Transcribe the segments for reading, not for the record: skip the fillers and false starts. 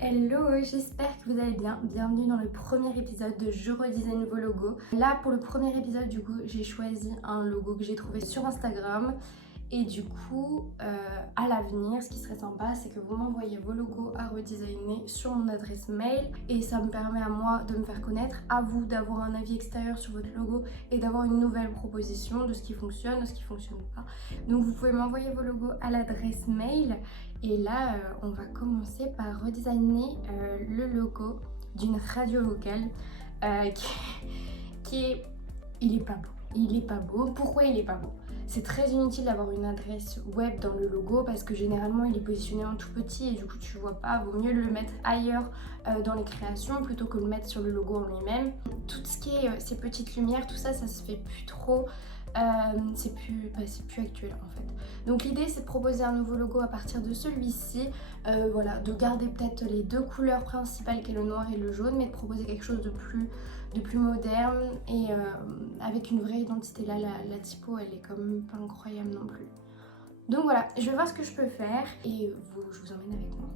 Hello, j'espère que vous allez bien. Bienvenue dans le premier épisode de Je redesign vos logos. Là, pour le premier épisode, du coup, j'ai choisi un logo que j'ai trouvé sur Instagram. Et du coup, à l'avenir, ce qui serait sympa, c'est que vous m'envoyez vos logos à redesigner sur mon adresse mail. Et ça me permet à moi de me faire connaître, à vous d'avoir un avis extérieur sur votre logo et d'avoir une nouvelle proposition de ce qui fonctionne, de ce qui fonctionne pas. Donc vous pouvez m'envoyer vos logos à l'adresse mail. Et là, on va commencer par redesigner le logo d'une radio locale qui est... Il est pas beau. Il est pas beau. Pourquoi il est pas beau? C'est très inutile d'avoir une adresse web dans le logo parce que généralement il est positionné en tout petit et du coup tu vois pas, vaut mieux le mettre ailleurs dans les créations plutôt que le mettre sur le logo en lui-même. Tout ce qui est ces petites lumières, tout ça, ça se fait plus trop, c'est plus actuel en fait. Donc l'idée c'est de proposer un nouveau logo à partir de celui-ci, voilà, de garder peut-être les deux couleurs principales qui est le noir et le jaune, mais de proposer quelque chose de plus moderne et avec une vraie identité. Là la typo elle est quand même pas incroyable non plus. Donc voilà, je vais voir ce que je peux faire et je vous emmène avec moi.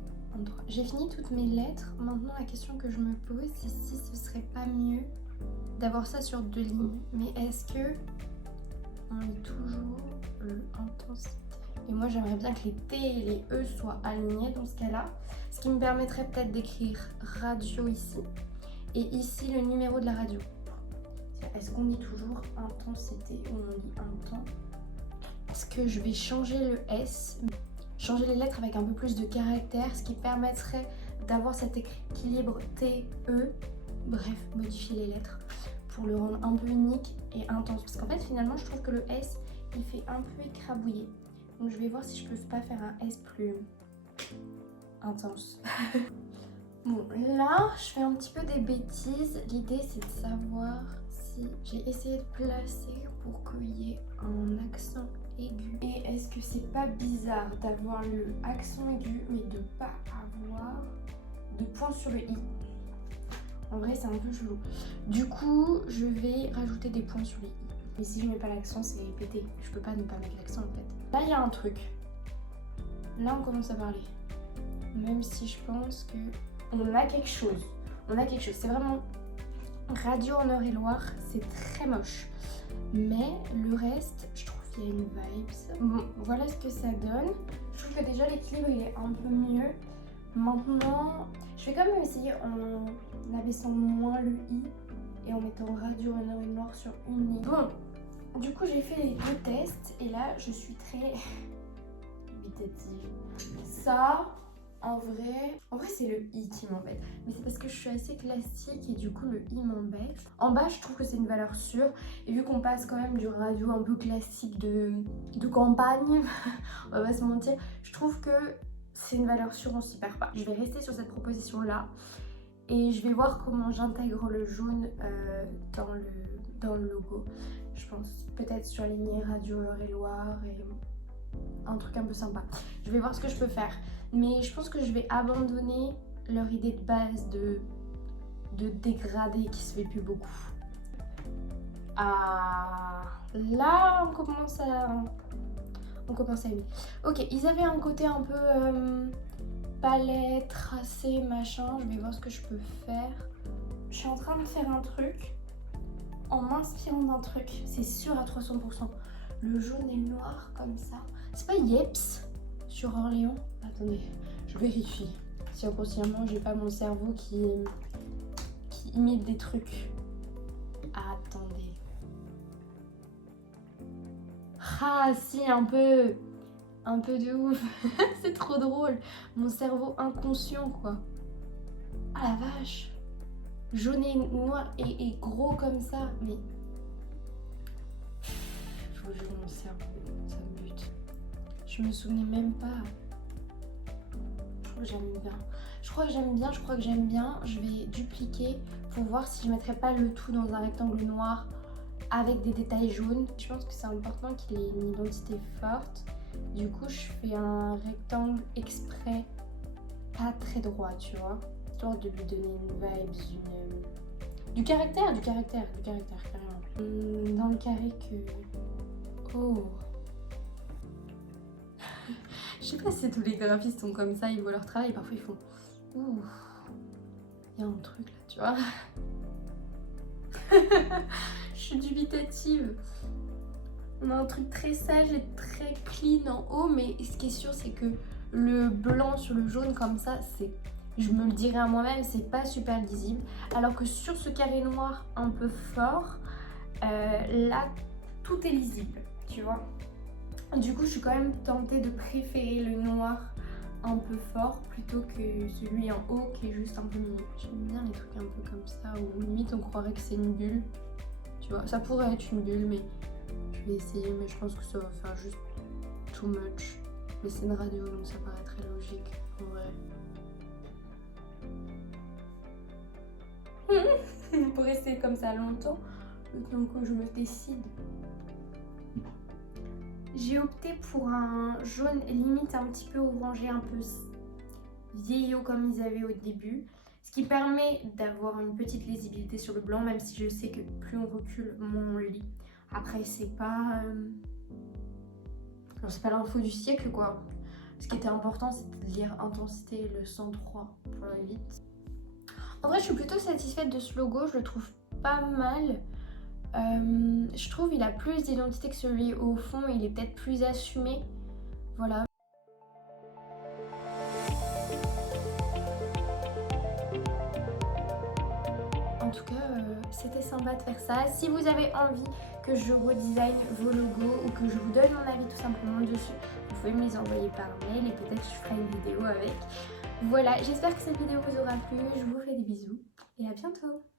J'ai fini toutes mes lettres. Maintenant la question que je me pose c'est si ce serait pas mieux d'avoir ça sur deux lignes. Mais est-ce que on lit toujours l'intensité? Et moi j'aimerais bien que les T et les E soient alignés dans ce cas-là, ce qui me permettrait peut-être d'écrire radio ici et ici le numéro de la radio. Est-ce qu'on lit toujours intensité ou on lit un temps? Est-ce que je vais changer le S, changer les lettres avec un peu plus de caractères, ce qui permettrait d'avoir cet équilibre T-E, bref, modifier les lettres pour le rendre un peu unique et intense. Parce qu'en fait, finalement, je trouve que le S, il fait un peu écrabouillé. Donc je vais voir si je peux pas faire un S plus intense. Bon, là, je fais un petit peu des bêtises. L'idée, c'est de savoir si j'ai essayé de placer pour qu'il y ait un accent aigu. Et est-ce que c'est pas bizarre d'avoir le accent aigu, mais de pas avoir de point sur le i? En vrai, c'est un peu chelou. Du coup, je vais rajouter des points sur les i. Mais si je mets pas l'accent, c'est pété. Je peux pas ne pas mettre l'accent en fait. Là, il y a un truc. Là, on commence à parler. Même si je pense que on a quelque chose. On a quelque chose. C'est vraiment radio en Eure-et-Loir. C'est très moche. Mais le reste, je trouve qu'il y a une vibe. Bon, voilà ce que ça donne. Je trouve que déjà l'équilibre, il est un peu mieux. Maintenant, je vais quand même essayer en abaissant moins le i et en mettant radio en Eure-et-Loir sur une ligne. Bon, du coup, j'ai fait les deux tests et là, je suis très dubitative. Ça, en vrai c'est le i qui m'embête. Mais c'est parce que je suis assez classique et du coup, le i m'embête. En bas, je trouve que c'est une valeur sûre. Et vu qu'on passe quand même du radio un peu classique de campagne, on va pas se mentir, je trouve que c'est une valeur sûre, on s'y perd pas. Je vais rester sur cette proposition là et je vais voir comment j'intègre le jaune dans le logo. Je pense peut-être surligner radio Eure-et-Loir et un truc un peu sympa. Je vais voir ce que je peux faire, mais je pense que je vais abandonner leur idée de base de dégradé qui se fait plus beaucoup. Ah, là on commence à aimer. Ok, ils avaient un côté un peu palette, tracé, machin. Je vais voir ce que je peux faire. Je suis en train de faire un truc en m'inspirant d'un truc, c'est sûr à 300%. Le jaune et le noir comme ça. C'est pas Yeps sur Orléans? Attendez, je vérifie. Si inconsciemment j'ai pas mon cerveau qui imite des trucs. Attendez. Ah si, un peu de ouf. C'est trop drôle. Mon cerveau inconscient quoi. Ah la vache. Jaune et noir et gros comme ça. Mais je vous jure, mon cerveau, ça me bute. Je me souvenais même pas. Je crois que j'aime bien. Je vais dupliquer pour voir si je mettrais pas le tout dans un rectangle noir avec des détails jaunes. Je pense que c'est important qu'il ait une identité forte. Du coup, je fais un rectangle exprès pas très droit, tu vois, histoire de lui donner une vibe, du caractère, carrément. Dans le carré que... Oh. Je sais pas si tous les graphistes sont comme ça, ils voient leur travail, parfois ils font Ouh, il y a un truc là, tu vois. Je suis dubitative. On a un truc très sage et très clean en haut, mais ce qui est sûr, c'est que le blanc sur le jaune comme ça, je me le dirais à moi-même, c'est pas super lisible. Alors que sur ce carré noir un peu fort, là, tout est lisible, tu vois. Du coup, je suis quand même tentée de préférer le noir un peu fort plutôt que celui en haut qui est juste un peu mignon. J'aime bien les trucs un peu comme ça où limite on croirait que c'est une bulle. Tu vois, ça pourrait être une bulle, mais je vais essayer, mais je pense que ça va faire juste too much. Mais c'est une radio, donc ça paraît très logique en vrai. Pour rester comme ça longtemps, le temps que je me décide. J'ai opté pour un jaune limite un petit peu orangé, un peu vieillot comme ils avaient au début. Ce qui permet d'avoir une petite lisibilité sur le blanc, même si je sais que plus on recule, moins on lit. Après, c'est pas l'info du siècle, quoi. Ce qui était important, c'était de lire intensité le 103 pour aller vite. En vrai, je suis plutôt satisfaite de ce logo, je le trouve pas mal. Je trouve il a plus d'identité que celui au fond, il est peut-être plus assumé. Voilà. En tout cas, c'était sympa de faire ça. Si vous avez envie que je redesign vos logos ou que je vous donne mon avis tout simplement dessus, vous pouvez me les envoyer par mail et peut-être je ferai une vidéo avec. Voilà, j'espère que cette vidéo vous aura plu. Je vous fais des bisous et à bientôt.